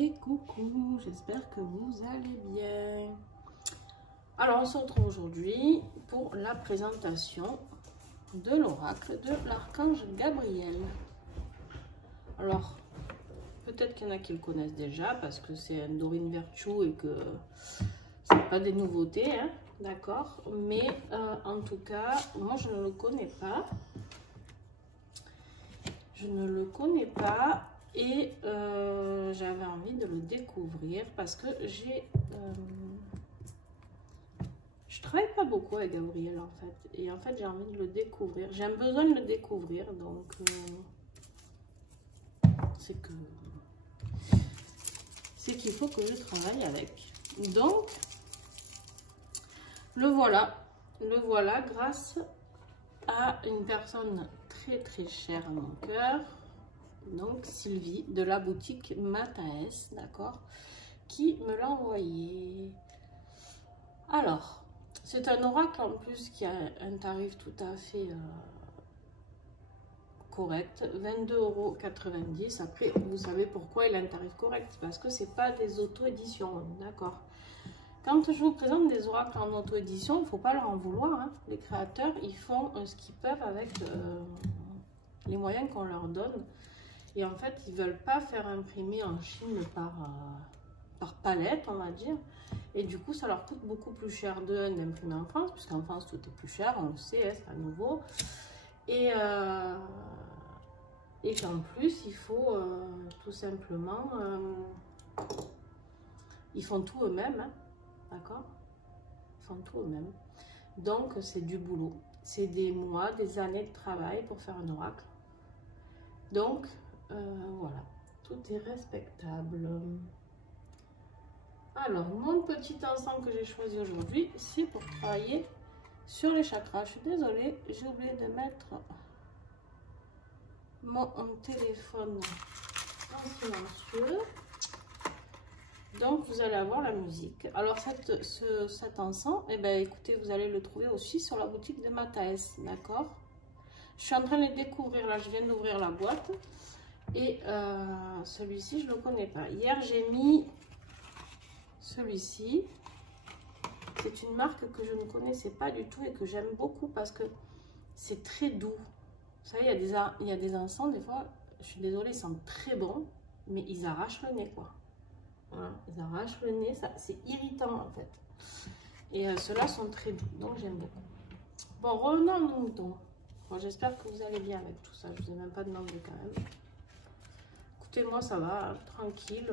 Et coucou, j'espère que vous allez bien. Alors on se retrouve aujourd'hui pour la présentation de l'oracle de l'archange Gabriel. Alors peut-être qu'il y en a qui le connaissent déjà parce que c'est un Dorine Virtue et que c'est pas des nouveautés, hein, d'accord, mais en tout cas moi je ne le connais pas. Je ne le connais pas et j'avais envie de le découvrir parce que je travaille pas beaucoup avec Gabriel en fait, et en fait j'ai envie de le découvrir, j'ai un besoin de le découvrir, donc c'est qu'il faut que je travaille avec. Donc le voilà grâce à une personne très chère à mon cœur, donc Sylvie de la boutique Mataes, d'accord, qui me l'a envoyé. Alors c'est un oracle en plus qui a un tarif tout à fait correct, 22,90 €. Après vous savez pourquoi il a un tarif correct, parce que c'est pas des auto-éditions, d'accord. Quand je vous présente des oracles en auto-édition, il ne faut pas leur en vouloir, hein. Les créateurs, ils font ce qu'ils peuvent avec les moyens qu'on leur donne. Et en fait, ils ne veulent pas faire imprimer en Chine par palette, on va dire. Et du coup, ça leur coûte beaucoup plus cher d'imprimer en France, puisqu'en France, tout est plus cher, on le sait, hein, c'est à nouveau. Et qu'en plus, il faut tout simplement... ils font tout eux-mêmes, hein. D'accord, ils font tout eux-mêmes. Donc, c'est du boulot. C'est des mois, des années de travail pour faire un oracle. Donc, voilà. Tout est respectable. Alors, mon petit ensemble que j'ai choisi aujourd'hui, c'est pour travailler sur les chakras. Je suis désolée, j'ai oublié de mettre mon téléphone en silencieux. Donc, vous allez avoir la musique. Alors, cet encens, eh ben, écoutez, vous allez le trouver aussi sur la boutique de Mataes, d'accord. Je suis en train de les découvrir, là, je viens d'ouvrir la boîte. Et celui-ci, je ne le connais pas. Hier, j'ai mis celui-ci. C'est une marque que je ne connaissais pas du tout et que j'aime beaucoup parce que c'est très doux. Vous savez, il y a des encens, des fois, je suis désolée, ils sentent très bon, mais ils arrachent le nez, quoi. Voilà, ils arrachent le nez, c'est irritant en fait. Et ceux-là sont très doux, donc j'aime beaucoup. Bon, revenons à nos moutons. Bon, j'espère que vous allez bien avec tout ça. Je ne vous ai même pas demandé quand même. Écoutez, moi ça va, hein, tranquille,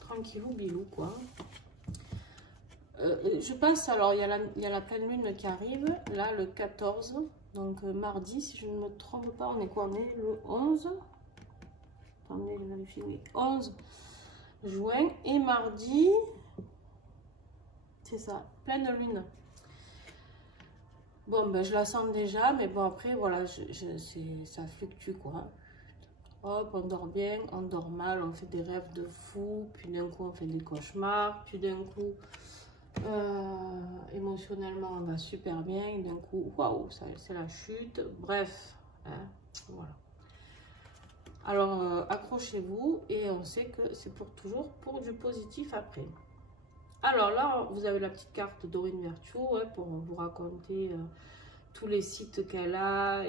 tranquillou bilou quoi. Je pense, alors il y a la pleine lune qui arrive, là le 14, donc mardi, si je ne me trompe pas, on est quoi? On est le 11. Attendez, je vérifie, oui, 11 juin, et mardi, c'est ça, pleine lune. Bon, ben je la sens déjà, mais bon, après, voilà, ça fluctue, quoi. Hop, on dort bien, on dort mal, on fait des rêves de fou, puis d'un coup, on fait des cauchemars, puis d'un coup, émotionnellement, on va super bien, et d'un coup, waouh, c'est la chute. Bref, hein, voilà. Alors, accrochez-vous, et on sait que c'est pour toujours pour du positif après. Alors là, vous avez la petite carte Dorine Virtue, ouais, pour vous raconter tous les sites qu'elle a.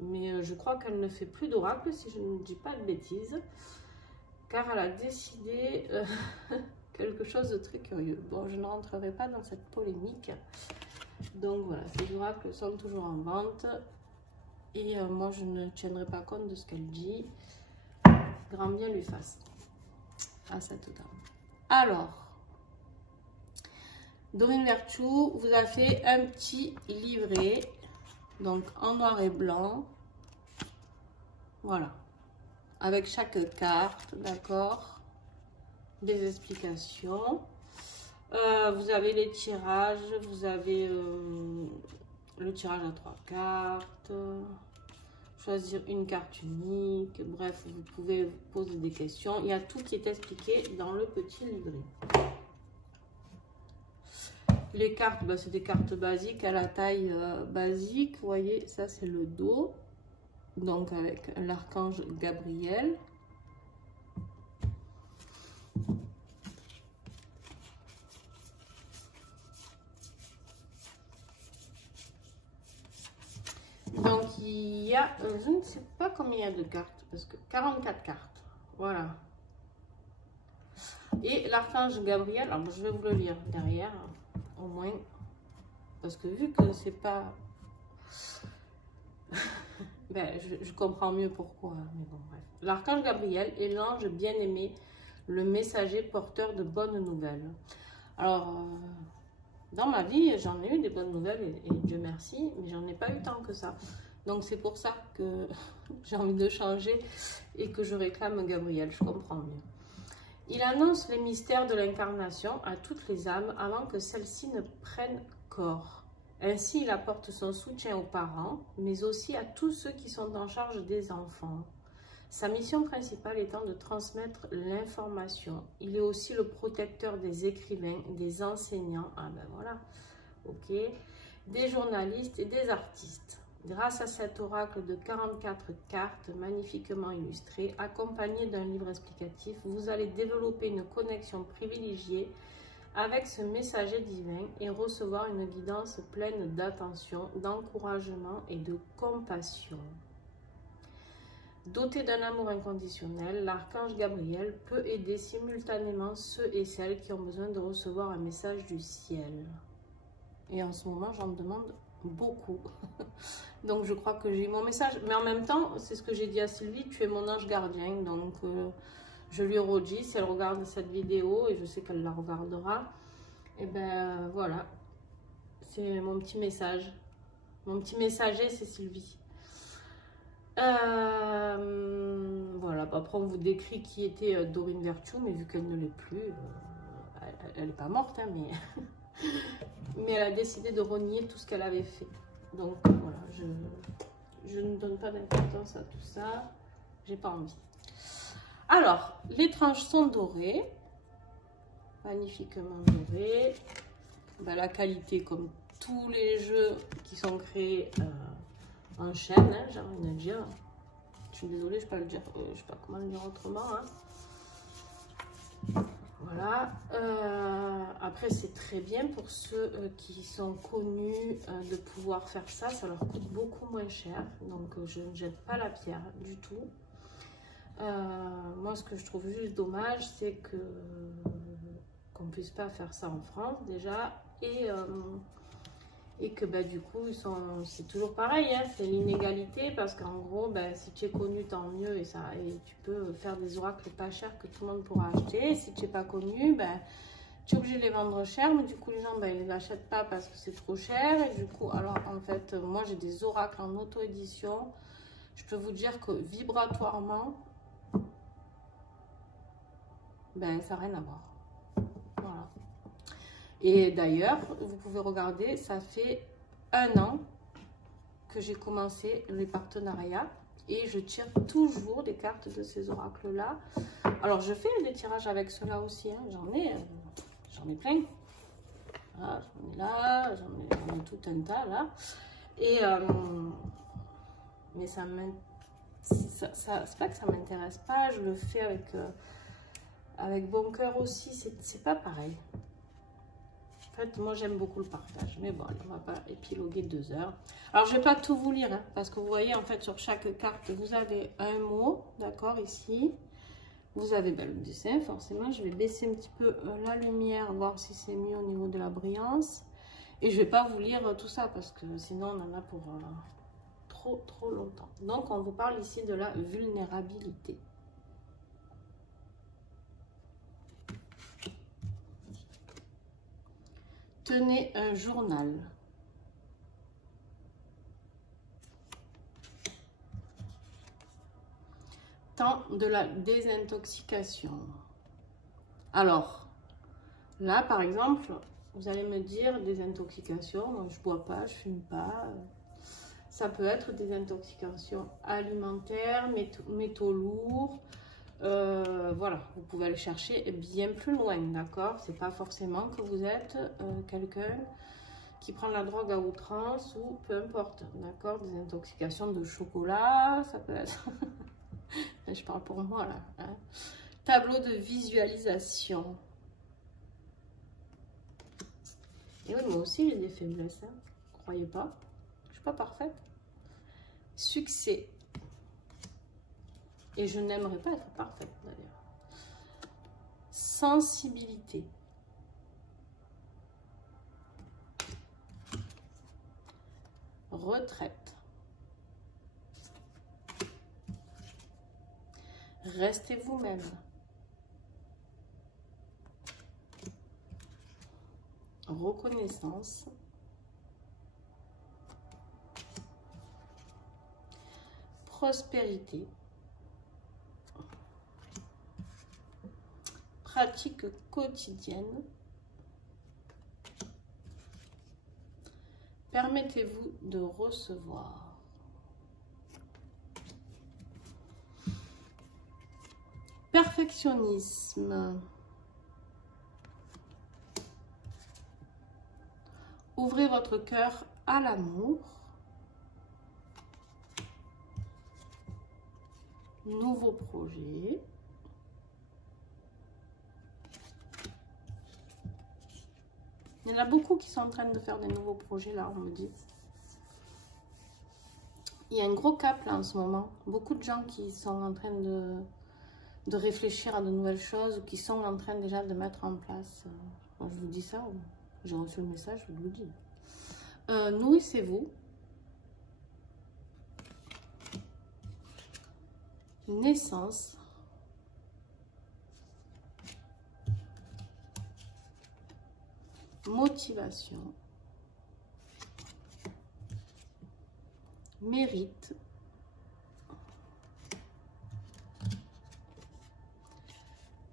Mais je crois qu'elle ne fait plus d'oracle, si je ne dis pas de bêtises. Car elle a décidé quelque chose de très curieux. Bon, je ne rentrerai pas dans cette polémique. Donc voilà, ces oracles sont toujours en vente. Et moi, je ne tiendrai pas compte de ce qu'elle dit. Grand bien lui fasse à cette dame. Alors, Dorine Virtue vous a fait un petit livret, donc en noir et blanc. Voilà. Avec chaque carte, d'accord. Des explications. Vous avez les tirages, vous avez le tirage à 3 cartes. Choisir une carte unique, bref, vous pouvez vous poser des questions. Il y a tout qui est expliqué dans le petit livret. Les cartes, bah, c'est des cartes basiques à la taille basique. Vous voyez, ça c'est le dos. Donc avec l'archange Gabriel. Donc, il y a, je ne sais pas combien il y a de cartes, parce que 44 cartes. Voilà. Et l'archange Gabriel, alors je vais vous le lire derrière, au moins, parce que vu que c'est pas... ben, je comprends mieux pourquoi, mais bon, bref. L'archange Gabriel est l'ange bien-aimé, le messager porteur de bonnes nouvelles. Alors, dans ma vie, j'en ai eu des bonnes nouvelles, et Dieu merci, mais j'en ai pas eu tant que ça. Donc, c'est pour ça que j'ai envie de changer et que je réclame Gabriel, je comprends mieux. Il annonce les mystères de l'incarnation à toutes les âmes avant que celles-ci ne prennent corps. Ainsi, il apporte son soutien aux parents, mais aussi à tous ceux qui sont en charge des enfants. Sa mission principale étant de transmettre l'information. Il est aussi le protecteur des écrivains, des enseignants, ah ben voilà, ok, des journalistes et des artistes. Grâce à cet oracle de 44 cartes magnifiquement illustrées, accompagné d'un livre explicatif, vous allez développer une connexion privilégiée avec ce messager divin et recevoir une guidance pleine d'attention, d'encouragement et de compassion. Doté d'un amour inconditionnel, l'archange Gabriel peut aider simultanément ceux et celles qui ont besoin de recevoir un message du ciel. Et en ce moment, j'en demande beaucoup. Donc je crois que j'ai eu mon message, mais en même temps c'est ce que j'ai dit à Sylvie, tu es mon ange gardien, donc je lui redis, si elle regarde cette vidéo, et je sais qu'elle la regardera, et ben voilà, c'est mon petit message, mon petit messager, c'est Sylvie. Voilà, après on vous décrit qui était Dorine Virtue, mais vu qu'elle ne l'est plus, elle n'est pas morte, hein, mais elle a décidé de renier tout ce qu'elle avait fait. Donc voilà, je ne donne pas d'importance à tout ça, j'ai pas envie. Alors, les tranches sont dorées, magnifiquement dorées. Ben, la qualité, comme tous les jeux qui sont créés en chaîne, hein, j'ai envie de dire. Je suis désolée, je ne sais pas comment le dire autrement. Hein. Voilà. Après, c'est très bien pour ceux qui sont connus de pouvoir faire ça. Ça leur coûte beaucoup moins cher. Donc, je ne jette pas la pierre du tout. Moi, ce que je trouve juste dommage, c'est qu'on ne puisse pas faire ça en France déjà. Et que bah, du coup, c'est toujours pareil. Hein, c'est l'inégalité parce qu'en gros, bah, si tu es connu, tant mieux. Et tu peux faire des oracles pas chers que tout le monde pourra acheter. Si tu n'es pas connu, bah, tu es obligé de les vendre cher. Mais du coup, les gens, bah, ils ne les achètent pas parce que c'est trop cher. Et du coup, alors en fait, moi, j'ai des oracles en auto-édition. Je peux vous dire que vibratoirement, ben, ça n'a rien à voir. Voilà. Et d'ailleurs, vous pouvez regarder, ça fait 1 an que j'ai commencé les partenariats et je tire toujours des cartes de ces oracles-là. Alors, je fais des tirages avec ceux-là aussi, hein. J'en ai plein. Voilà, j'en ai là, j'en ai tout un tas là. Et, mais c'est pas que ça m'intéresse pas, je le fais avec bon cœur aussi, c'est pas pareil. En fait, moi j'aime beaucoup le partage, mais bon, on va pas épiloguer 2 heures. Alors je vais pas tout vous lire, hein, parce que vous voyez en fait sur chaque carte, vous avez un mot, d'accord, ici. Vous avez le dessin, forcément. Je vais baisser un petit peu la lumière, voir si c'est mieux au niveau de la brillance. Et je vais pas vous lire tout ça, parce que sinon on en a pour trop longtemps. Donc on vous parle ici de la vulnérabilité. Tenez un journal. Temps de la désintoxication. Alors, là par exemple, vous allez me dire désintoxication, moi je bois pas, je fume pas. Ça peut être des intoxications alimentaires, métaux lourds. Voilà, vous pouvez aller chercher bien plus loin, d'accord? C'est pas forcément que vous êtes quelqu'un qui prend la drogue à outrance ou peu importe, d'accord? Des intoxications de chocolat, ça peut être... Je parle pour moi là. Hein? Tableau de visualisation. Et oui, moi aussi j'ai des faiblesses, hein? Croyez pas, je suis pas parfaite. Succès. Et je n'aimerais pas être parfaite d'ailleurs. Sensibilité. Retraite. Restez vous-même. Reconnaissance. Prospérité. Pratique quotidienne. Permettez-vous de recevoir. Perfectionnisme. Ouvrez votre cœur à l'amour. Nouveau projet. Il y en a beaucoup qui sont en train de faire des nouveaux projets là, on me dit. Il y a un gros cap là en ce moment. Beaucoup de gens qui sont en train de réfléchir à de nouvelles choses ou qui sont en train déjà de mettre en place. Moi, je vous dis ça, j'ai reçu le message, je vous le dis. Nourrissez-vous. Naissance. Motivation. Mérite.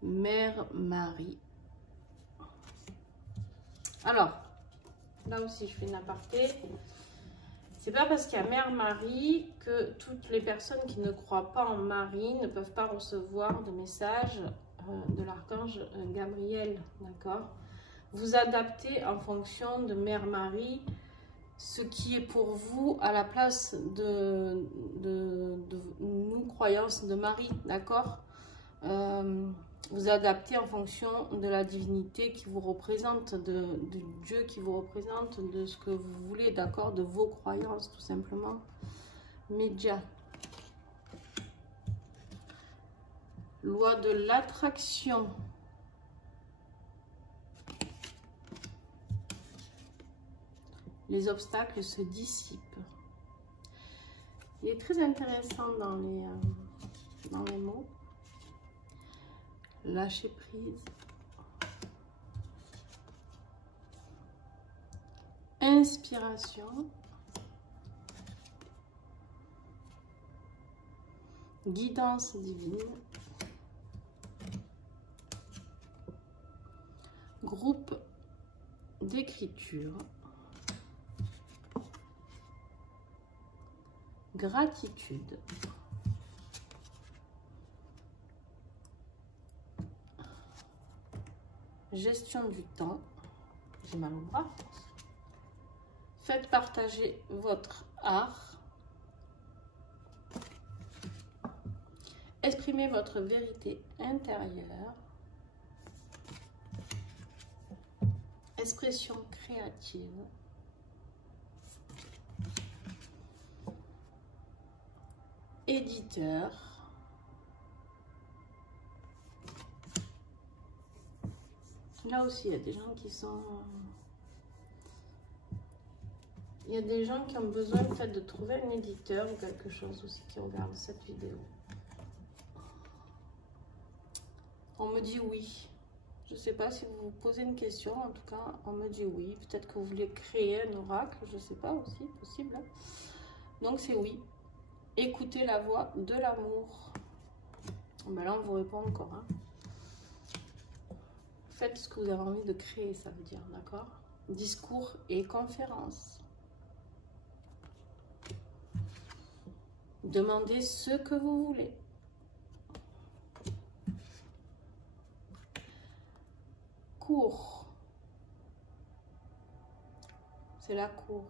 Mère Marie. Alors, là aussi je fais une aparté. C'est pas parce qu'il y a Mère Marie que toutes les personnes qui ne croient pas en Marie ne peuvent pas recevoir de messages de l'archange Gabriel, d'accord? Vous adaptez en fonction de Mère Marie ce qui est pour vous à la place de nous, croyances de Marie, d'accord? Vous adaptez en fonction de la divinité qui vous représente, du Dieu qui vous représente, de ce que vous voulez, d'accord? De vos croyances, tout simplement. Média. Loi de l'attraction. Les obstacles se dissipent. Il est très intéressant dans les mots. Lâcher prise. Inspiration. Guidance divine. Groupe d'écriture. Gratitude. Gestion du temps. J'ai mal au bras. Faites partager votre art. Exprimez votre vérité intérieure. Expression créative. Éditeur. Là aussi, il y a des gens qui sont... Il y a des gens qui ont besoin peut-être de trouver un éditeur ou quelque chose aussi qui regardent cette vidéo. On me dit oui. Je ne sais pas si vous vous posez une question. En tout cas, on me dit oui. Peut-être que vous voulez créer un oracle. Je ne sais pas aussi. Possible. Donc, c'est oui. Écoutez la voix de l'amour. Ben là, on vous répond encore. Hein. Faites ce que vous avez envie de créer, ça veut dire. D'accord? Discours et conférences. Demandez ce que vous voulez. Cours. C'est la cour.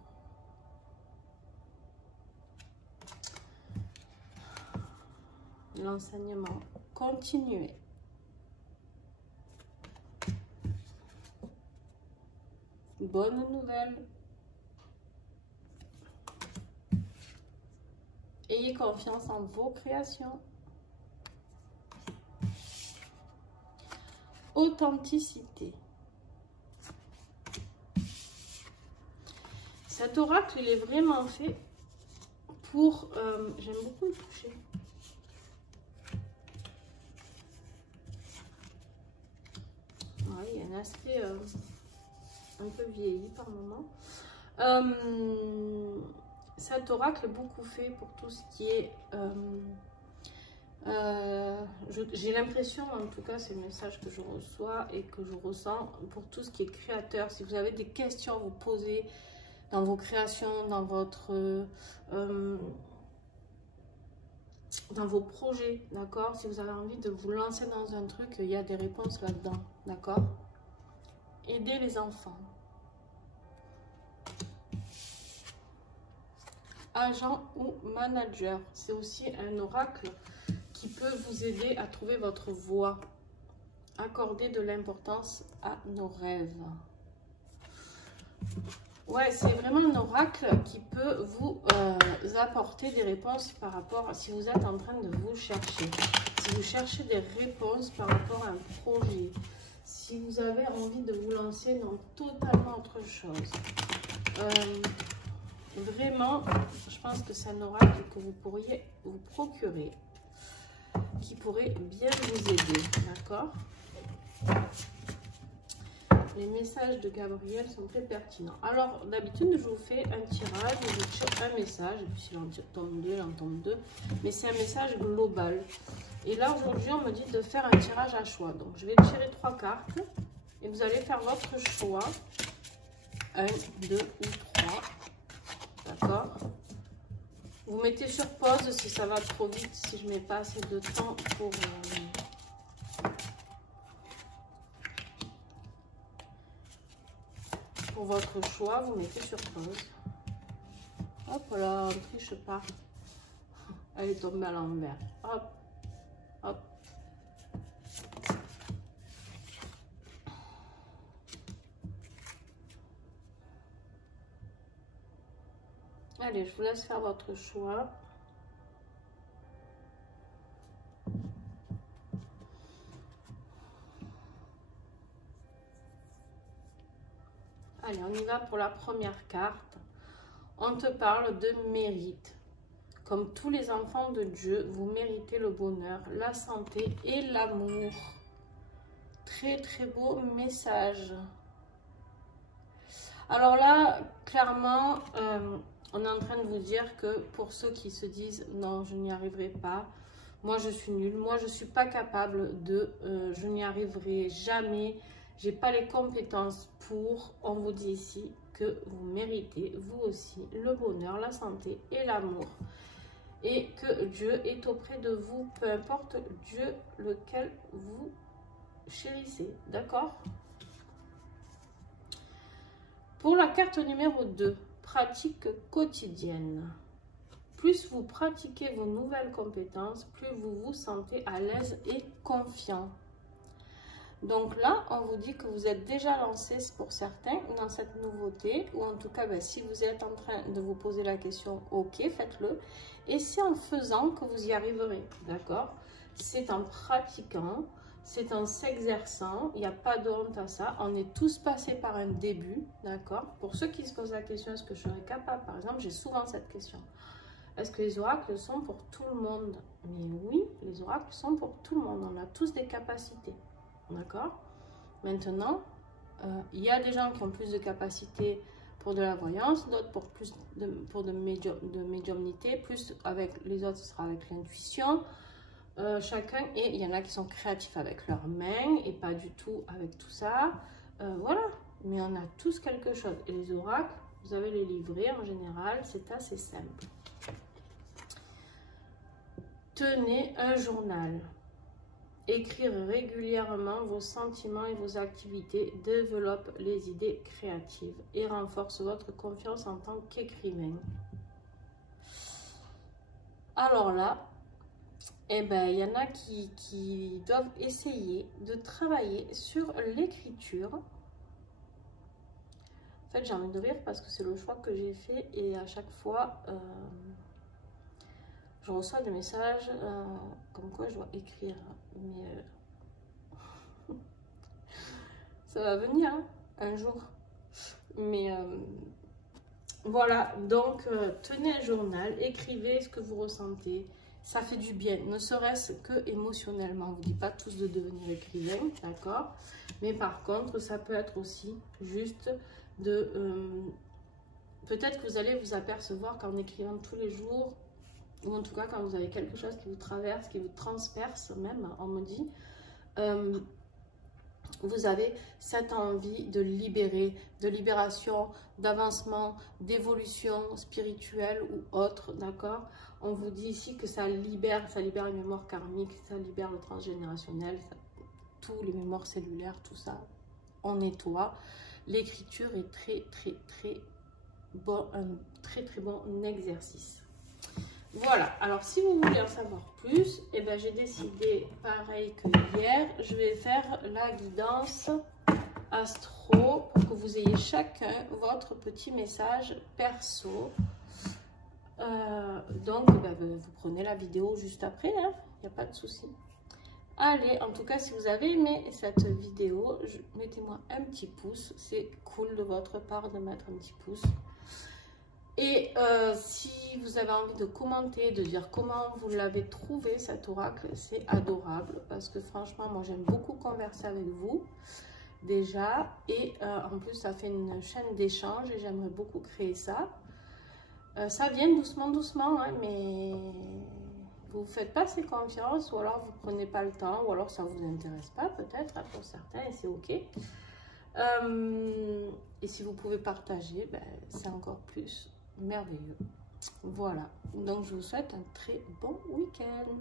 L'enseignement. Continuez. Bonne nouvelle. Ayez confiance en vos créations. Authenticité. Cet oracle, il est vraiment fait pour... j'aime beaucoup le toucher. Ouais, il y a un aspect un peu vieilli par moment. Cet oracle est beaucoup fait pour tout ce qui est... j'ai l'impression, en tout cas, c'est le message que je reçois et que je ressens pour tout ce qui est créateur. Si vous avez des questions à vous poser dans vos créations, dans vos projets, d'accord? Si vous avez envie de vous lancer dans un truc, il y a des réponses là-dedans, d'accord? Aider les enfants. Agent ou manager, c'est aussi un oracle qui peut vous aider à trouver votre voie. Accorder de l'importance à nos rêves. Ouais, c'est vraiment un oracle qui peut vous apporter des réponses par rapport à si vous êtes en train de vous chercher. Si vous cherchez des réponses par rapport à un projet. Si vous avez envie de vous lancer dans totalement autre chose. Vraiment, je pense que c'est un oracle que vous pourriez vous procurer. Qui pourrait bien vous aider. D'accord ? Les messages de Gabriel sont très pertinents. Alors, d'habitude, je vous fais un tirage, je tire un message, et puis s'il en tombe deux, il en tombe deux. Mais c'est un message global. Et là, aujourd'hui, on me dit de faire un tirage à choix. Donc, je vais tirer 3 cartes. Et vous allez faire votre choix. 1, 2 ou 3. D'accord ? Vous mettez sur pause si ça va trop vite, si je ne mets pas assez de temps pour votre choix, vous mettez sur pause. Hop là, on ne triche pas. Elle est tombée à l'envers. Hop, hop. Allez, je vous laisse faire votre choix. Allez, on y va pour la première carte. On te parle de mérite. Comme tous les enfants de Dieu, vous méritez le bonheur, la santé et l'amour. Très, très beau message. Alors là, clairement, on est en train de vous dire que pour ceux qui se disent « Non, je n'y arriverai pas. Moi, je suis nulle. Moi, je ne suis pas capable de... je n'y arriverai jamais. J'ai pas les compétences pour... » On vous dit ici que vous méritez, vous aussi, le bonheur, la santé et l'amour. Et que Dieu est auprès de vous, peu importe Dieu lequel vous chérissez. D'accord ? Pour la carte numéro 2, pratique quotidienne. Plus vous pratiquez vos nouvelles compétences, plus vous vous sentez à l'aise et confiant. Donc là, on vous dit que vous êtes déjà lancé pour certains dans cette nouveauté, ou en tout cas, si vous êtes en train de vous poser la question, ok, faites-le. Et c'est en faisant que vous y arriverez, d'accord? C'est en pratiquant, c'est en s'exerçant, il n'y a pas de honte à ça. On est tous passés par un début, d'accord? Pour ceux qui se posent la question, est-ce que je serais capable? Par exemple, j'ai souvent cette question. Est-ce que les oracles sont pour tout le monde? Mais oui, les oracles sont pour tout le monde. On a tous des capacités. D'accord? Maintenant, il y a des gens qui ont plus de capacités pour de la voyance, d'autres pour plus de médiumnité, plus avec les autres, ce sera avec l'intuition. Chacun, et il y en a qui sont créatifs avec leurs mains et pas du tout avec tout ça. Voilà, mais on a tous quelque chose. Et les oracles, vous avez les livrets en général, c'est assez simple. Tenez un journal. Écrire régulièrement vos sentiments et vos activités développe les idées créatives et renforce votre confiance en tant qu'écrivain. Alors là, eh ben, il y en a qui doivent essayer de travailler sur l'écriture. En fait, j'ai envie de rire parce que c'est le choix que j'ai fait et à chaque fois, je reçois des messages comme quoi je dois écrire. Mais ça va venir hein, un jour. Mais voilà, donc tenez un journal, écrivez ce que vous ressentez. Ça fait du bien, ne serait-ce que émotionnellement. On ne vous dit pas tous de devenir écrivain, d'accord? Mais par contre, ça peut être aussi juste de... peut-être que vous allez vous apercevoir qu'en écrivant tous les jours, ou en tout cas quand vous avez quelque chose qui vous traverse, qui vous transperce même, on me dit, vous avez cette envie de libérer, de libération, d'avancement, d'évolution spirituelle ou autre, d'accord? On vous dit ici que ça libère les mémoires karmiques, ça libère le transgénérationnel, tous les mémoires cellulaires, tout ça, on nettoie. L'écriture est très bon, un très bon exercice. Voilà, alors si vous voulez en savoir plus, eh ben, j'ai décidé, pareil que hier, je vais faire la guidance astro pour que vous ayez chacun votre petit message perso. Donc, eh ben, vous prenez la vidéo juste après, il n'y a pas de souci. Allez, en tout cas, si vous avez aimé cette vidéo, mettez-moi un petit pouce. C'est cool de votre part de mettre un petit pouce. Et si vous avez envie de commenter, de dire comment vous l'avez trouvé cet oracle, c'est adorable. Parce que franchement, moi j'aime beaucoup converser avec vous déjà. Et en plus, ça fait une chaîne d'échange et j'aimerais beaucoup créer ça. Ça vient doucement, hein, mais vous ne faites pas assez confiance, ou alors vous ne prenez pas le temps, ou alors ça ne vous intéresse pas peut-être hein, pour certains, et c'est ok. Et si vous pouvez partager, ben, c'est encore plus merveilleux. Voilà, donc je vous souhaite un très bon week-end.